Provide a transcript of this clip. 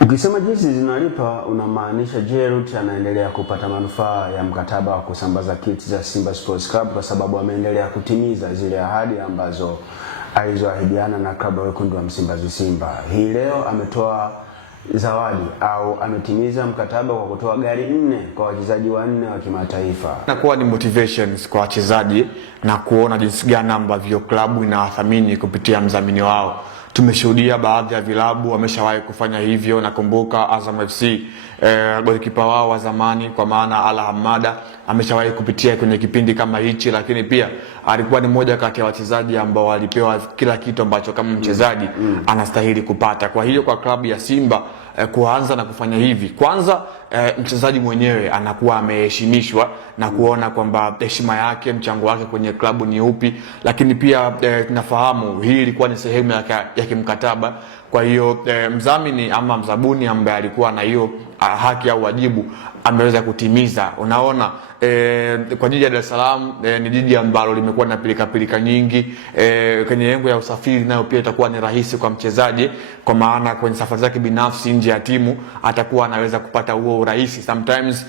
Ukisema jinsi zinalipa unamaanisha Jerut anaendelea kupata manufaa ya mkataba wa kusambaza kits za Simba Sports Club kwa sababu ameendelea kutimiza zile ahadi ambazo alizoahidiana na klabu ya wekundu wa Msimbazi Simba. Hii leo ametoa zawadi au ametimiza mkataba kwa kutoa gari 4 kwa wachezaji 4 wa kimataifa. Inakuwa ni motivations kwa wachezaji na kuona jinsi gani ambavyo klabu inawathamini kupitia mdhamini wao. Tumeshuhudia baadhi ya vilabu wameshawahi kufanya hivyo. Nakumbuka Azam FC golikipa wao wa zamani kwa maana Ala Hamada ameshawahi kupitia kwenye kipindi kama hichi, lakini pia alikuwa ni mmoja kati ya wachezaji ambao walipewa kila kitu ambacho kama mchezaji anastahili kupata. Kwa hiyo kwa klabu ya Simba kuanza na kufanya hivi, kwanza mchezaji mwenyewe anakuwa ameheshimishwa na kuona kwamba heshima yake, mchango wake kwenye klabu ni upi, lakini pia tunafahamu hii ilikuwa ni sehemu ya kimkataba. Kwa hiyo mdhamini ama mzabuni ambaye alikuwa na hiyo haki au wajibu ameweza kutimiza. Unaona kwa jiji la Dar es Salaam ni jiji ambalo limekuwa na pilika nyingi, kwenye lengo ya usafiri nayo pia itakuwa ni rahisi kwa mchezaji, kwa maana kwenye safari zake binafsi nje ya timu atakuwa anaweza kupata huo urahisi sometimes